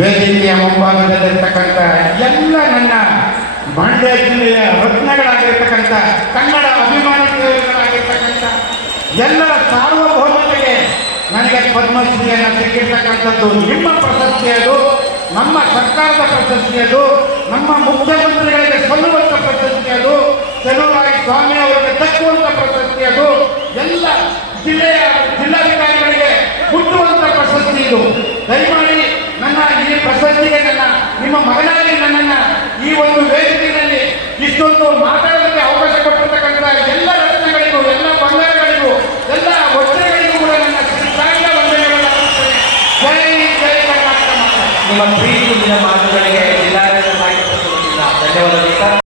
ವೇದಿಕೆಯ ಮುಂಭಾಗದಲ್ಲಿರ್ತಕ್ಕಂಥ ಎಲ್ಲ ನನ್ನ ಮಂಡ್ಯ ಜಿಲ್ಲೆಯ ರತ್ನಗಳಾಗಿರ್ತಕ್ಕಂಥ ಕನ್ನಡ ಅಭಿಮಾನಿಗಳಾಗಿರ್ತಕ್ಕಂಥ ಎಲ್ಲರ ಸಾರ್ವಭೌಮತೆಗೆ ನನಗೆ ಪದ್ಮಶ್ರೀಯನ್ನು ಸಿಕ್ಕಿರ್ತಕ್ಕಂಥದ್ದು ನಿಮ್ಮ ಪ್ರಶಸ್ತಿ, ಅದು ನಮ್ಮ ಸರ್ಕಾರದ ಪ್ರಶಸ್ತಿ, ಅದು ನಮ್ಮ ಮುಖ್ಯಮಂತ್ರಿಗಳಿಗೆ ಸಲ್ಲುವಂಥ ಪ್ರಶಸ್ತಿ, ಅದು ಚೆಲುವರಾಯ ಸ್ವಾಮಿ ಅವರಿಗೆ ದಕ್ಕುವಂಥ ಪ್ರಶಸ್ತಿ, ಅದು ಎಲ್ಲ ಜಿಲ್ಲೆಯ ಜಿಲ್ಲಾಧಿಕಾರಿಗಳಿಗೆ ಹುಟ್ಟುವಂಥ ಪ್ರಶಸ್ತಿ. ಇದು ದಯಮಾಡಿ ನನ್ನ ಈ ಪ್ರಶಸ್ತಿಗೆ ನಿಮ್ಮ ಮಗನಾಗಿ ನನ್ನನ್ನು ಈ ಒಂದು ವೇದಿಕೆಯಲ್ಲಿ ಇಷ್ಟೊಂದು ಮಾತಾಡೋದಕ್ಕೆ ಅವಕಾಶ ಕೊಟ್ಟಿರ್ತಕ್ಕಂಥ ಎಲ್ಲ ರತ್ನಗಳಿಗೂ, ಎಲ್ಲ ಬಂಗಾರಗಳಿಗೂ, ಎಲ್ಲ ವಜ್ರಗಳಿಗೂ ಕೂಡ ನನ್ನ ಸಾಗಿದ ವಂದನೆಗಳನ್ನು ಅರ್ಪಿಸುತ್ತೇನೆ. ಜೈ ಜೈ ಕರ್ನಾಟಕ ಮಾತಾ. ನಿಮ್ಮ ಪ್ರೀತಿಯ ಮಾತುಗಳಿಗೆ ಜಿಲ್ಲಾಡಳಿತ ಧನ್ಯವಾದಗಳು ಸರ್.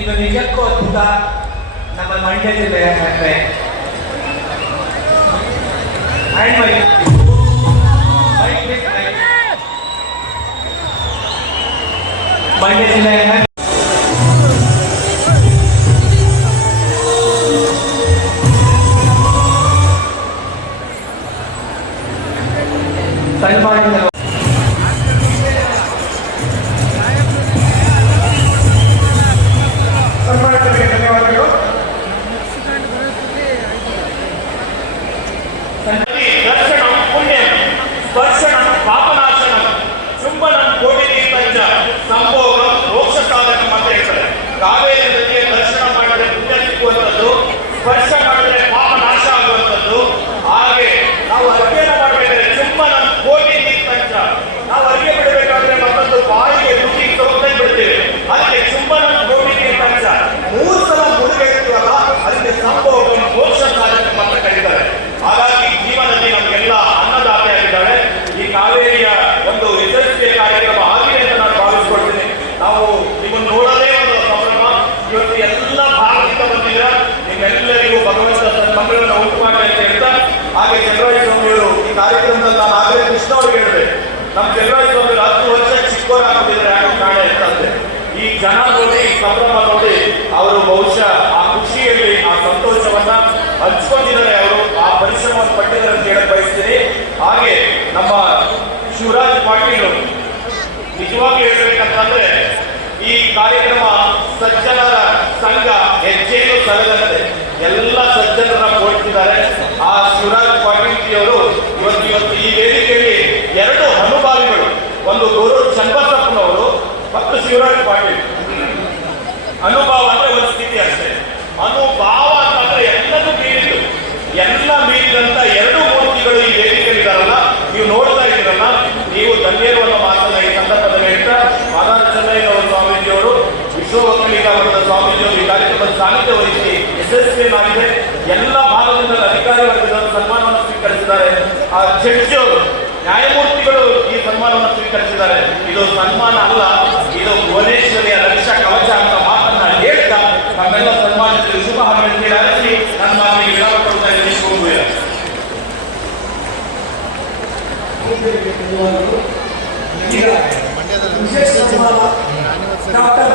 ಇದು ನಿಜಕ್ಕೂ ಅದ್ಭುತ. ನಮ್ಮ ಮಂಡ್ಯ ಜಿಲ್ಲೆಯ ಕಥೆ ಮಂಡ್ಯ ಜಿಲ್ಲೆಯ ಸನ್ಮಾನಿತ ಧನ್ಯವಾದಗಳು. ದರ್ಶನಂ ಪುಣ್ಯಂ ಸ್ಪರ್ಶನಂ ಪಾಪನಾಶನಂ ಚುಂಬನಂ ಕೋಟಿತೀರ್ಥಂಚ ಸಂಭೋಗಂ ಮೋಕ್ಷ ಸಾಧಕಂ ಅಂತ ಹೇಳ್ತಾರೆ. ಕಾವೇರಿ ನದಿಯ ದರ್ಶನ ಮಾಡಿದ್ರೆ ಪುಣ್ಯ ಸಿಕ್ಕುವಂಥದ್ದು, ಸ್ಪರ್ಶ ಮಾಡಿದ್ರೆ ಪಾಪ ನಾಶ ಆಗುವಂಥದ್ದು. ಹಾಗೆ ನಾವು ಅರ್ಘ್ಯನ ಮಾಡಬೇಕಾದ್ರೆ ಚುಂಬನಂ ಕೋಟಿತೀರ್ಥಂಚ, ನಾವು ಅರ್ಘ್ಯ ಬಿಡಬೇಕಾದ್ರೆ ಮತ್ತೊಂದು ಬಾಯಿಗೆ ರುಚಿ ತಗೊಂಡೇ ಬಿಡ್ತೇವೆ. ಅದಕ್ಕೆ ಚುಂಬನಂ ಕೋಟಿತೀರ್ಥಂಚ 3 ಸಲ ಮುಳುಗೇಳ್ತೀವಲ್ಲ, ಅದಕ್ಕೆ ಸಂಭೋಗಂ ಮೋಕ್ಷ ಸಾಧಕಂ ಅಂತ ಕರೀತಾರೆ. ಹಾಗಾಗಿ ಜೀವನದಲ್ಲಿ ನಮಗೆಲ್ಲ ಅನ್ನದಾತೆಯಾಗಿದ್ದಾಳೆ. ಈ ಕಾವೇರಿಯ ಒಂದು ಯಶಸ್ವಿಯ ಕಾರ್ಯಕ್ರಮ ಆಗಿದೆ ಅಂತ ನಾನು ಭಾವಿಸ್ಕೊಳ್ತೀನಿ. ನಾವು ನಿಮ್ಮನ್ನು ನೋಡೋದೇ ಒಂದು ಸಂಭ್ರಮ. ಇವತ್ತು ಎಲ್ಲ ಭಾಗದಿಂದ ಬಂದಿದ್ದೀರ, ನಿಮ್ಮೆಲ್ಲರಿಗೂ ಭಗವಂತ ಮಂಗಳವನ್ನು ಉಂಟು ಮಾಡಿ ಅಂತ ಹೇಳ್ತಾ, ಹಾಗೆ ಚಂದ್ರರಾಯ ಸ್ವಾಮಿಯವರು ಈ ಕಾರ್ಯಕ್ರಮದಲ್ಲಿ ನಾನು ಆಗಲೇ ಕೃಷ್ಣ ಅವ್ರಿಗೆ ಹೇಳಿದೆ, ನಮ್ಮ ಚಂದ್ರರಾಯ ಸ್ವಾಮಿಯವರು 10 ವರ್ಷ ಚಿಕ್ಕವರಾಗ್ಬಿಟ್ಟಿದ್ದಾರೆ ಯಾಕೆ ಕಾರಣ ಅಂತಂದ್ರೆ, ಈ ಜನ ನೋಡಿ, ಈ ಸಂಭ್ರಮ ನೋಡಿ ಅವರು ಬಹುಶಃ ಆ ಖುಷಿಯಲ್ಲಿ ಆ ಸಂತೋಷವನ್ನ ಹಂಚ್ಕೊಂಡಿದ್ದಾರೆ. ಅವರು ಆ ಪರಿಶ್ರಮವನ್ನು ಪಟ್ಟಿದ್ದಾರೆ ಅಂತ ಹೇಳಕ್ ಬಯಸ್ತೀನಿ. ಹಾಗೆ ನಮ್ಮ ಶಿವರಾಜ್ ಪಾಟೀಲ್ ನಿಜವಾಗ್ಲೂ ಹೇಳ್ಬೇಕಂತಂದ್ರೆ, ಈ ಕಾರ್ಯಕ್ರಮ ಸಜ್ಜನರ ಸಂಘ ಹೆಜ್ಜೆಯನ್ನು ಸರದಂತೆ ಎಲ್ಲ ಸಜ್ಜನರನ್ನ ಕೊಡ್ತಿದ್ದಾರೆ. ಆ ಶಿವರಾಜ್ ಪಾಟೀಲ್ ಅವರು ಇವತ್ತು ಈ ವೇದಿಕೆಯಲ್ಲಿ 2 ಅನುಭಾವಿಗಳು, ಒಂದು ಗೌರವ ಚನ್ನಬಸಪ್ಪನವರು ಮತ್ತು ಶಿವರಾಜ್ ಪಾಟೀಲ್. ಅನುಭವ ಅಂದ್ರೆ ಒಂದು ಸ್ಥಿತಿ ಅಷ್ಟೇ, ಅನುಭಾವ ಅಂತಂದ್ರೆ ಎಲ್ಲದೂ ಮೀರಿದ್ದು, ಎಲ್ಲ ಮೀರಿದಂತ 2 ಮೂರ್ತಿಗಳು ಈ ವೇದಿಕೆಯಲ್ಲಿದ್ದಾರಲ್ಲ, ನೀವು ನೋಡ್ತಾ ಇದ್ದೀರಲ್ಲ, ನೀವು ಧನ್ಯರು ಅನ್ನೋ ಮಾತನ್ನ ಈ ಸಂದರ್ಭದಲ್ಲಿ ಹೇಳ್ತಾ, ಮಾದಾರ ಚೆನ್ನಯ್ಯನವರ ಸ್ವಾಮೀಜಿಯವರು, ವಿಶ್ವ ಒಕ್ಕಲಿಗರ ಸ್ವಾಮೀಜಿಯವರು ಈ ಕಾರ್ಯಕ್ರಮದ ಸಾನ್ನಿಧ್ಯ ವಹಿಸಿ ಯಶಸ್ವಿಯಾಗಿದೆ. ಎಲ್ಲ ಭಾಗದಿಂದ ಅಧಿಕಾರಿ ವರ್ಗದವರು ಸನ್ಮಾನವನ್ನು ಸ್ವೀಕರಿಸಿದ್ದಾರೆ. ಆ ಜಡ್ಜ್ ಅವರು, ನ್ಯಾಯಮೂರ್ತಿಗಳು ಈ ಸನ್ಮಾನವನ್ನು ಸ್ವೀಕರಿಸಿದ್ದಾರೆ. ಇದು ಸನ್ಮಾನ ಅಲ್ಲ, ಇದು ಭುವನೇಶ್ವರಿಯ ರಕ್ಷಾ ಕವಚ ಅಂತ ಮಾತನ್ನ ಹೇಳ್ತಾ ನಮ್ಮೆಲ್ಲ ಸನ್ಮಾನಿತರು ಶುಭ ಹಾರೈಸಿ ಅರಸಿ ನನ್ನ ಮಾತಿಗೆ ವಿರಾಮ ಕೊಡ್ತಾ ನಿಲ್ಲಿಸಿಕೊಳ್ಳುವುದಿಲ್ಲ. ವಿಶೇಷ ಸನ್ಮಾನ ಡಾಕ್ಟರ್